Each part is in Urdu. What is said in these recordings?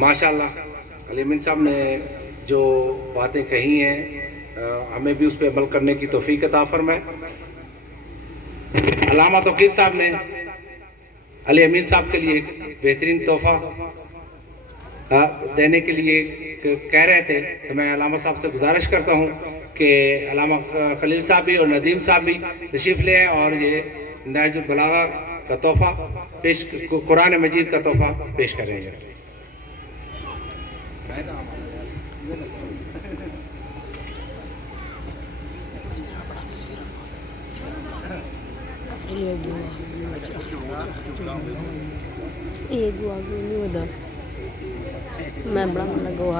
ماشاءاللہ علی امین صاحب نے جو باتیں کہی ہیں ہمیں بھی اس پہ عمل کرنے کی توفیق عطا فرمائے۔ علامہ توقیر صاحب نے علی امین صاحب کے لیے ایک بہترین تحفہ دینے کے لیے کہہ رہے تھے، تو میں علامہ صاحب سے گزارش کرتا ہوں کہ علامہ خلیل صاحب بھی اور ندیم صاحب بھی تشریف لے آئیں اور یہ نہج البلاغہ کا تحفہ قرآن مجید کا تحفہ پیش کریں گے۔ میں بڑا من لگا وہ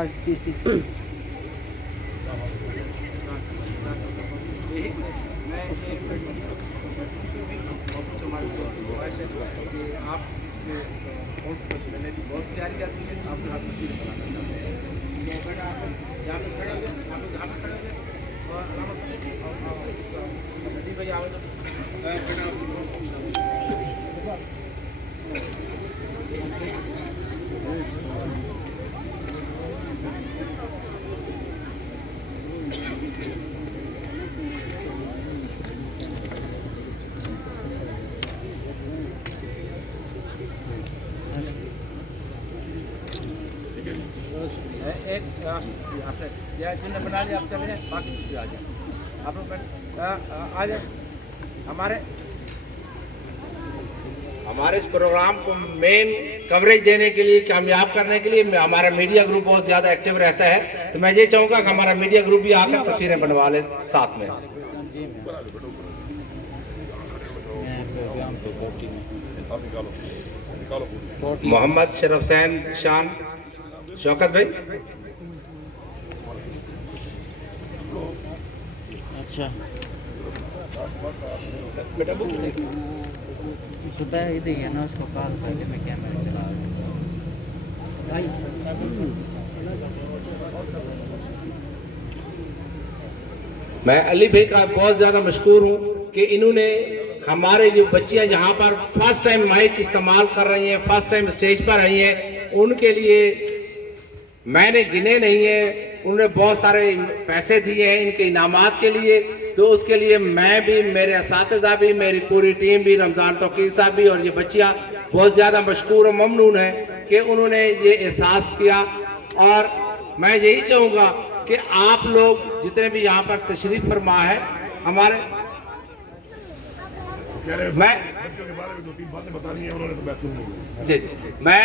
بنا لیا، آپ چلے جائیں، باقی دوسرے آ جائیں، آپ لوگ آ جائیں۔ ہمارے اس پروگرام کو مین کوریج دینے کے لیے، کامیاب کرنے کے لیے ہمارا میڈیا گروپ بہت زیادہ ایکٹیو رہتا ہے، تو میں یہ چاہوں گا کہ ہمارا میڈیا گروپ بھی آ کر تصویریں بنوا لے ساتھ میں۔ محمد شرف حسین شان، شوکت بھائی، اچھا صبح ہی دیں گے نا اس کو، کال پہلے میں کیمرہ چلا میں علی بھائی کا بہت زیادہ مشکور ہوں کہ انہوں نے ہمارے جو بچیاں جہاں پر فرسٹ ٹائم مائک استعمال کر رہی ہیں، فرسٹ ٹائم اسٹیج پر آئی ہیں، ان کے لیے میں نے گنے نہیں ہیں، انہوں نے بہت سارے پیسے دیے ہیں ان کے انعامات کے لیے، تو اس کے لیے میں بھی، میرے اساتذہ بھی، میری پوری ٹیم بھی، رمضان توقیر صاحب بھی اور یہ بچیاں بہت زیادہ مشکور و ممنون ہیں کہ انہوں نے یہ احساس کیا۔ اور میں یہی چاہوں گا کہ آپ لوگ جتنے بھی یہاں پر تشریف فرما ہے، ہمارے میں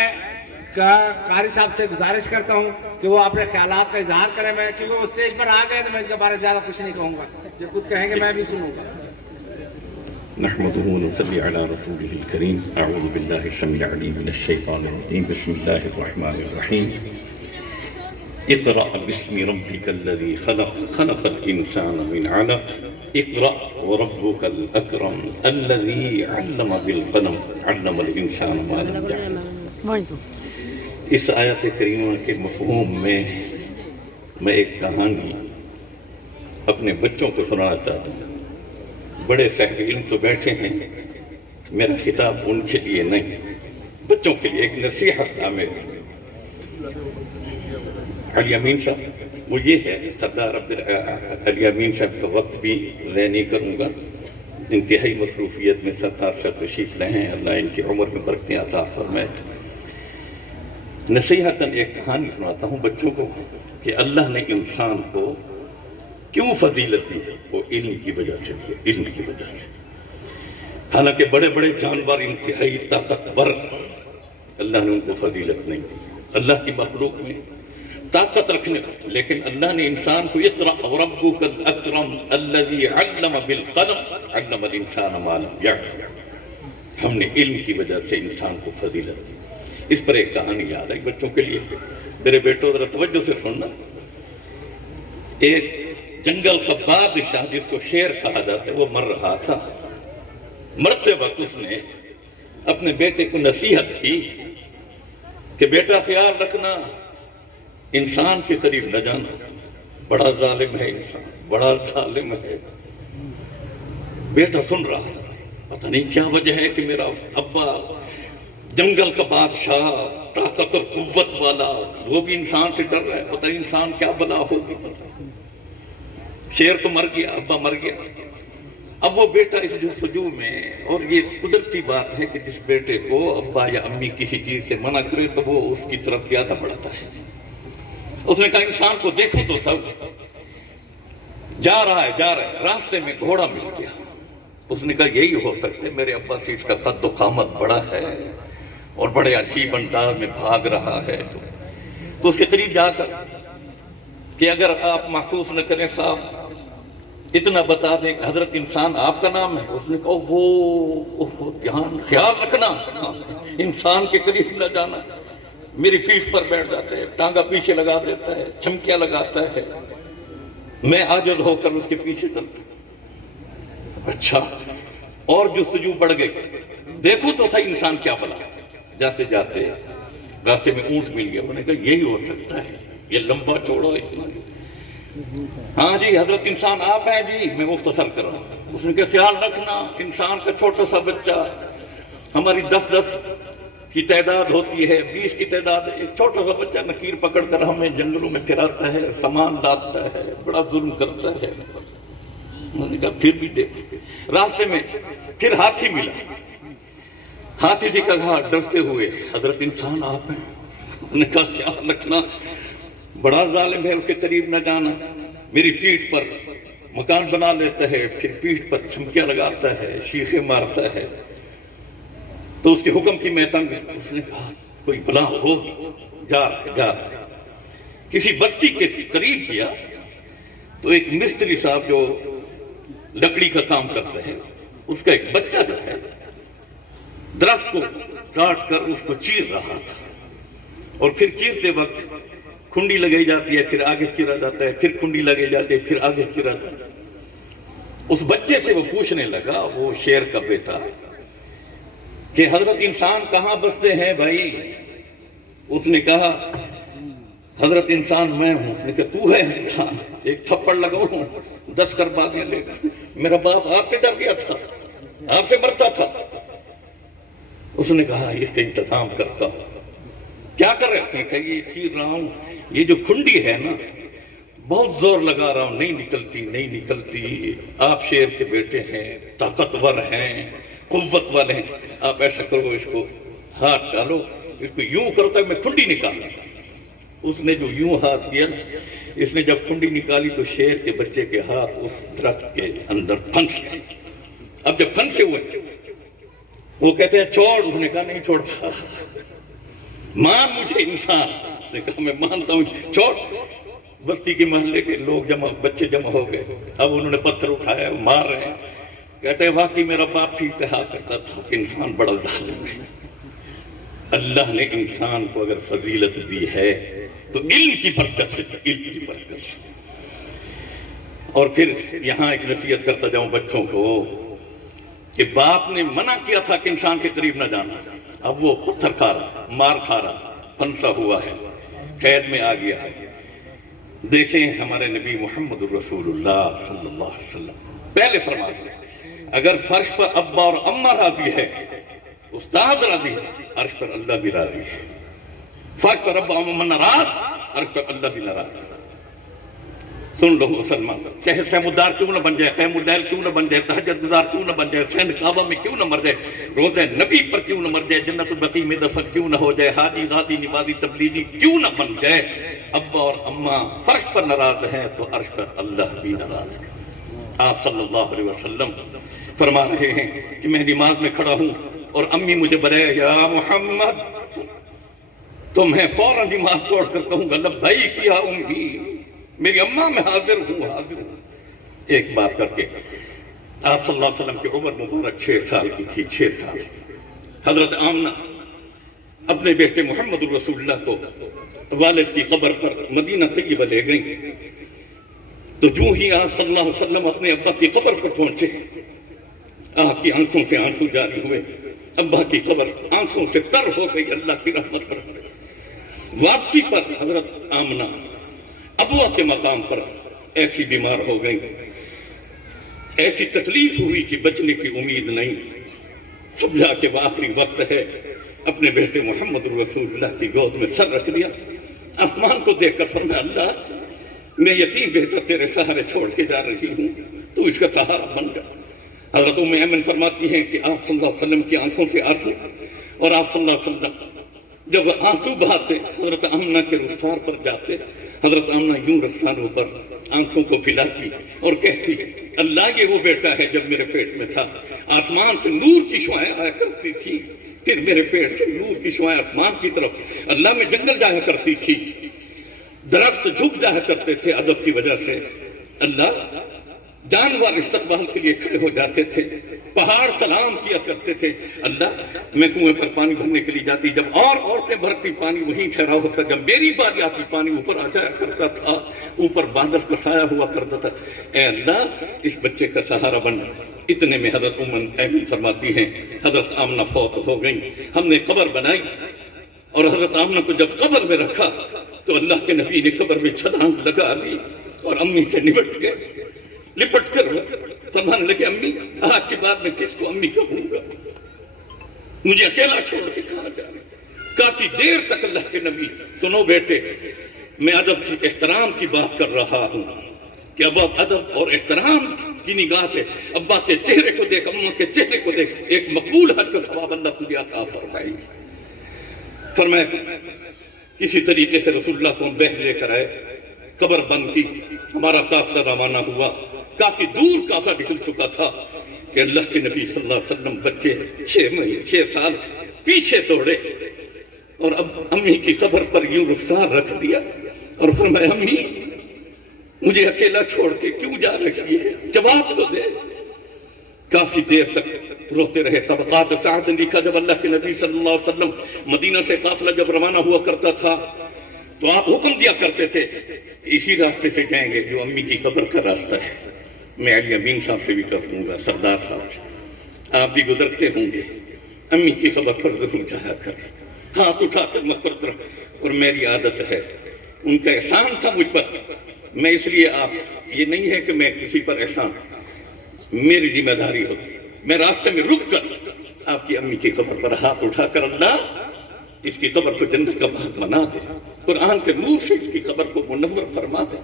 قاری صاحب سے گزارش کرتا ہوں کہ وہ اپنے خیالات کا اظہار کریں، میں کیونکہ وہ اسٹیج پر آ گئے تو میں ان کے بارے زیادہ کچھ نہیں کہوں گا، جو کچھ کہیں گے میں بھی سنوں گا۔ نحمده ونصلي على رسوله الكريم. اعوذ بالله السميع العليم من الشيطان الرجيم. بسم الله الرحمن الرحيم. اقرأ باسم ربك الذي خلق، خلق الإنسان من علق. اقرأ وربك الأكرم الذي علم بالقلم، علم الإنسان ما لم يعلم. اس آیت کریمہ کے مفہوم میں ایک کہانی اپنے بچوں کو سنانا چاہتا ہوں۔ بڑے صاحب علم تو بیٹھے ہیں، میرا خطاب ان کے لیے نہیں، بچوں کے لیے ایک نصیحت آمیز۔ علی امین صاحب، وہ یہ ہے، سردار علی امین صاحب کا وقت بھی ضائع نہیں کروں گا، انتہائی مصروفیت میں سردار صاحب تشریف لے ہیں، اللہ ان کی عمر میں برکتیں عطا فرمائے۔ نصیحتاً ایک کہانی سناتا ہوں بچوں کو کہ اللہ نے انسان کو کیوں فضیلت دی ہے، وہ علم کی وجہ سے دی ہے، علم کی وجہ سے۔ حالانکہ بڑے بڑے جانور انتہائی طاقتور، اللہ نے ان کو فضیلت نہیں دی۔ اللہ کی مخلوق میں طاقت رکھنے کو، لیکن اللہ نے انسان کو اقرأ وربک الاکرم الذی علم بالقلم علم الانسان ما لم یعلم۔ ہم نے علم کی وجہ سے انسان کو فضیلت دی۔ اس پر ایک کہانی یاد ہے بچوں کے لیے، میرے بیٹوں ذرا توجہ سے سننا۔ ایک جنگل کا بادشاہ جس کو شیر کہا جاتا ہے، وہ مر رہا تھا۔ مرتے وقت اس نے اپنے بیٹے کو نصیحت کی کہ بیٹا خیال رکھنا، انسان کے قریب نہ جانا، بڑا ظالم ہے انسان، بڑا ظالم ہے۔ بیٹا سن رہا تھا، پتہ نہیں کیا وجہ ہے کہ میرا ابا جنگل کا بادشاہ، طاقت اور قوت والا، وہ بھی انسان سے ڈر رہا ہے، پتہ نہیں انسان کیا بلا ہوگی۔ شیر تو مر گیا، ابا مر گیا، اب وہ بیٹا اس جستجو میں، اور یہ قدرتی بات ہے کہ جس بیٹے کو ابا یا امی کسی چیز سے منع کرے تو وہ اس کی طرف زیادہ بڑھتا ہے۔ اس نے کہا انسان کو دیکھو تو سب جا رہا ہے، راستے میں گھوڑا مل گیا۔ اس نے کہا یہی ہو سکتا ہے، میرے ابا سے اس کا قد و قامت بڑا ہے اور بڑے عجیب انداز میں بھاگ رہا ہے، تو اس کے قریب جا کر کہ اگر آپ محسوس نہ کریں صاحب اتنا بتا دیں کہ حضرت انسان آپ کا نام ہے۔ اس نے کہا اوہ دھیان خیال رکھنا، انسان کے قریب نہ جانا۔ میری پیٹھ پر بیٹھ جاتا ہے، ٹانگا پیچھے لگا دیتا ہے، چمکیاں لگاتا ہے، میں عاجز ہو کر اس کے پیچھے چلتا ہوں۔ اچھا، اور جستجو بڑھ گئی، دیکھو تو صحیح انسان کیا بلا۔ جاتے جاتے راستے میں اونٹ مل گیا، انہوں نے کہا یہی ہو سکتا ہے، یہ لمبا چوڑا اتنا۔ ہاں جی حضرت انسان آپ ہیں جی، میں مختصر کر رہا ہوں۔ اس نے کہا خیال رکھنا، انسان کا چھوٹا سا بچہ، ہماری 10 کی تعداد ہوتی ہے، 20 کی تعداد ہے، ایک چھوٹا سا بچہ نکیر پکڑ کر ہمیں جنگلوں میں پھراتا ہے، سامان لاتا ہے، بڑا ظلم کرتا ہے۔ انہوں نے کہا پھر بھی دیکھ۔ راستے میں پھر ہاتھی ملا، ہاتھی سے کہا ڈرتے ہوئے حضرت انسان آپ ہیں۔ انہوں نے کہا خیال رکھنا، بڑا ظالم ہے، اس کے قریب نہ جانا، میری پیٹھ پر مکان بنا لیتا ہے، پھر پیٹھ پر چمکیاں لگاتا ہے، شیخے مارتا ہے۔ تو اس کے حکم کی میں تنگ ہے۔ اس نے کہا کوئی بلا ہوگی، جا رہا ہے۔ کسی بستی کے قریب کیا تو ایک مستری صاحب جو لکڑی کا کام کرتا ہے، اس کا ایک بچہ جو ہے درخت کو کاٹ کر اس کو چیر رہا تھا، اور پھر چیرتے وقت کھنڈی لگائی جاتی ہے، پھر آگے چیرا جاتا ہے، پھر کھنڈی لگائی جاتی ہے، پھر آگے چیرا جاتا ہے۔ اس بچے سے وہ پوچھنے لگا، وہ شیر کا بیٹا، کہ حضرت انسان کہاں بستے ہیں بھائی؟ اس نے کہا حضرت انسان میں ہوں۔ اس نے کہا تو ہے انسان؟ ایک تھپڑ لگاؤں 10 قربانیاں لے کر، میرا باپ آپ سے ڈر گیا تھا، آپ سے مرتا تھا۔ اس نے کہا اس کا انتظام کرتا ہوں۔ کیا کر رہے؟ اس نے کہا یہ چیر رہا ہوں، یہ جو کھنڈی ہے نا بہت زور لگا رہا ہوں، نہیں نکلتی۔ آپ شیر کے بیٹے ہیں، طاقتور ہیں، قوت والے ہیں، آپ ایسا کرو، اس کو ہاتھ ڈالو، اس کو یوں کرتا ہے میں کھنڈی نکالوں۔ اس نے جو یوں ہاتھ کیا، اس نے جب کھنڈی نکالی تو شیر کے بچے کے ہاتھ اس درخت کے اندر پھنس گئے۔ اب جب پھنسے ہوئے وہ کہتے ہیں چھوڑ۔ اس نے کہا نہیں چھوڑتا، مان مجھے انسان۔ اس نے کہا میں مانتا ہوں، چھوڑ۔ بستی کے محلے کے لوگ بچے جمع ہو گئے، اب انہوں نے پتھر اٹھایا، وہ مار رہے ہیں۔ کہتے ہیں واقعی میرا باپ ٹھیک کہا کرتا تھا کہ انسان بڑا ظالم ہے۔ اللہ نے انسان کو اگر فضیلت دی ہے تو علم کی برکت سے، علم کی برکت سے۔ اور پھر یہاں ایک نصیحت کرتا جاؤں بچوں کو کہ باپ نے منع کیا تھا کہ انسان کے قریب نہ جانا، اب وہ پتھر کھا رہا، مار کھا رہا، پھنسا ہوا ہے، قید میں آ گیا ہے۔ دیکھیں ہمارے نبی محمد الرسول اللہ صلی اللہ علیہ وسلم پہلے فرماتے ہیں اگر فرش پر ابا اور اماں راضی ہے، استاد راضی ہے، عرش پر اللہ بھی راضی ہے۔ فرش پر ابا اماں ناراض، عرش پر اللہ بھی ناراض ہے۔ سن لو مسلمان، چاہے سہمدار کیوں نہ بن جائے، قیام اللیل کیوں نہ بن جائے، تہجد گزار کیوں نہ بن جائے، سین کعبہ میں کیوں نہ مر جائے، روزہ نبی پر کیوں نہ مر جائے، جنت البقیع میں دفن کیوں نہ ہو جائے، حاجی غازی نمازی تبلیغی کیوں نہ بن جائے، ابا اور اماں فرش پر ناراض ہیں تو عرش پر اللہ بھی ناراض ہے۔ آپ صلی اللہ علیہ وسلم فرما رہے ہیں کہ میں نماز میں کھڑا ہوں اور امی مجھے بلائے یا محمد، تو میں فوراً نماز توڑ کر کہوں گا لبیک یا امی، میری اماں میں حاضر ہوں۔ ایک بات کر کے آپ صلی اللہ علیہ وسلم کی عمر مبارک 6 سال کی تھی، 6 سال۔ حضرت آمنہ اپنے بیٹے محمد الرسول اللہ کو والد کی قبر پر مدینہ طیبہ لے گئیں، تو جو ہی آپ صلی اللہ علیہ وسلم اپنے ابا کی قبر پر پہنچے، آپ کی آنکھوں سے آنسو جاری ہوئے، ابا کی قبر آنسوں سے تر ہو گئی اللہ کی رحمت پر۔ واپسی پر حضرت آمنہ ابوا کے مقام پر ایسی بیمار ہو گئی، ایسی تکلیف ہوئی کہ بچنے کی امید نہیں، سمجھا کہ آخری وقت ہے، اپنے بیٹے محمد رسول اللہ کی گود میں سر رکھ دیا، آسمان کو دیکھ کر فرمایا اللہ میں یتیم بیٹا تیرے سہارے چھوڑ کے جا رہی ہوں، تو اس کا سہارا بن جا۔ حضرت ام ایمن فرماتی ہیں کہ آپ صلی اللہ علیہ وسلم کی آنکھوں سے آنسو، اور آپ صلی اللہ علیہ وسلم جب آنسو بہاتے حضرت آمنہ کے رخسار پر جاتے، حضرت آمنہ یوں رخساروں پر آنکھوں کو پھلاتی اور کہتی اللہ یہ وہ بیٹا ہے جب میرے پیٹ میں تھا آسمان سے نور کی شعائیں آیا کرتی تھی، پھر میرے پیٹ سے نور کی شعائیں آسمان کی طرف، اللہ میں جنگل جایا کرتی تھی، درخت جھک جایا کرتے تھے ادب کی وجہ سے، اللہ جانور استقبال کے لیے کھڑے ہو جاتے تھے، پہاڑ سلام کیا کرتے تھے، اللہ میں کنویں پر پانی بھرنے کے لیے جاتی، جب اور عورتیں بھرتی پانی وہیں ٹھہرا ہوتا، جب میری باری آتی پانی اوپر آ جایا کرتا تھا، اوپر بادل کا سایہ ہوا کرتا تھا، اے اللہ اس بچے کا سہارا بن۔ اتنے میں حضرت ام ایمن فرماتی ہیں حضرت آمنہ فوت ہو گئیں، ہم نے قبر بنائی اور حضرت آمنہ کو جب قبر میں رکھا تو اللہ کے نبی نے قبر میں چھلانگ لگا دی اور امی سے نمٹ گئے، لپٹ کر فرمانے لگے امی آج کے بعد میں کس کو امی کہوں گا، مجھے اکیلا چھوڑ کے کہاں جا رہے۔ کافی دیر تک اللہ کے نبی، سنو بیٹے میں ادب کی احترام کی بات کر رہا ہوں کہ اب ادب اور احترام کی نگاہ سے ابا کے چہرے کو دیکھ، اماں کے چہرے کو دیکھ، ایک مقبول حج کا ثواب اللہ تجھے عطا فرمائے گی۔ فرمایا کسی طریقے سے رسول اللہ کو بہہ لے کر آئے، قبر بند کی، ہمارا قافلہ روانہ ہوا، کافی دور قافلہ نکل چکا تھا کہ اللہ کے نبی صلی اللہ علیہ وسلم بچے 6 سال پیچھے دوڑے اور اب امی کی قبر پر یوں رخسار رکھ دیا اور فرمایا امی مجھے اکیلا چھوڑ کے کیوں جا رہی ہے، جواب تو دے۔ کافی دیر تک روتے رہے۔ طبقات سعد نے لکھا جب اللہ کے نبی صلی اللہ علیہ وسلم مدینہ سے قافلہ جب روانہ ہوا کرتا تھا تو آپ حکم دیا کرتے تھے اسی راستے سے جائیں گے جو امی کی قبر کا راستہ ہے۔ میں علی امین صاحب سے بھی کہوں گا، سردار صاحب سے، آپ بھی گزرتے ہوں گے، امی کی قبر پر ضرور جایا کریں، ہاتھ اٹھا کر مقرر کر۔ اور میری عادت ہے، ان کا احسان تھا مجھ پر، میں اس لیے آپ یہ نہیں ہے کہ میں کسی پر احسان، میری ذمہ داری ہوتی، میں راستے میں رک کر آپ کی امی کی قبر پر ہاتھ اٹھا کر اللہ اس کی قبر کو جنت کا باغ بنا دے، قرآن کے نور سے اس کی قبر کو منور فرما دے۔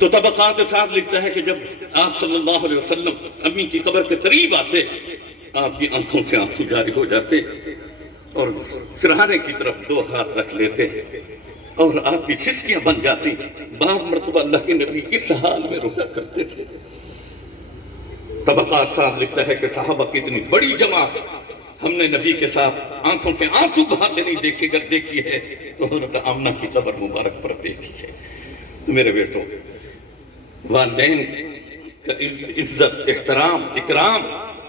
تو طبقات ساتھ لکھتا ہے کہ جب آپ صلی اللہ علیہ وسلم امی کی قبر کے قریب آتے آپ کی آنکھوں سے آنسو جاری ہو جاتے اور سرہانے کی طرف 2 ہاتھ رکھ لیتے اور آپ کی سسکیاں بن جاتی۔ بعض مرتبہ اللہ کے نبی اس حال میں رکا کرتے تھے۔ طبقات صاحب لکھتا ہے کہ صحابہ کی اتنی بڑی جماعت ہم نے نبی کے ساتھ آنکھوں سے آنسو بہاتے نہیں دیکھی، اگر دیکھی ہے تو حضرت آمنہ کی قبر مبارک پر دیکھی ہے۔ تو میرے بیٹوں، والدین کا عزت، احترام، اکرام،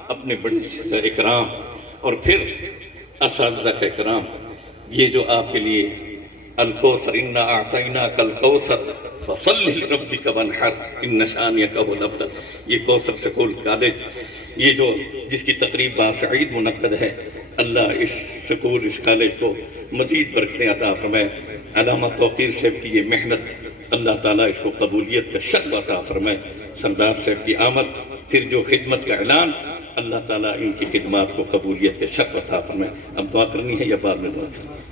اپنے بڑی سے اکرام، اور پھر اساتذہ کا اکرام، یہ جو آپ کے لیے الکوثر انا اعطیناک الکوثر فصلی لربک وانحر ان شانئک هو الابتر، یہ کوثر سکول کالج، یہ جو جس کی تقریب باسعید منعقد ہے، اللہ اس سکول، اس کالج کو مزید برکتیں عطا فرمائے۔ علامہ توقیر صاحب کی یہ محنت اللہ تعالیٰ اس کو قبولیت کا شرف عطا فرمائے۔ سردار صاحب کی آمد، پھر جو خدمت کا اعلان، اللہ تعالیٰ ان کی خدمات کو قبولیت کے شرف عطا فرمائے۔ اب دعا کرنی ہے یا بعد میں دعا کرنی ہے؟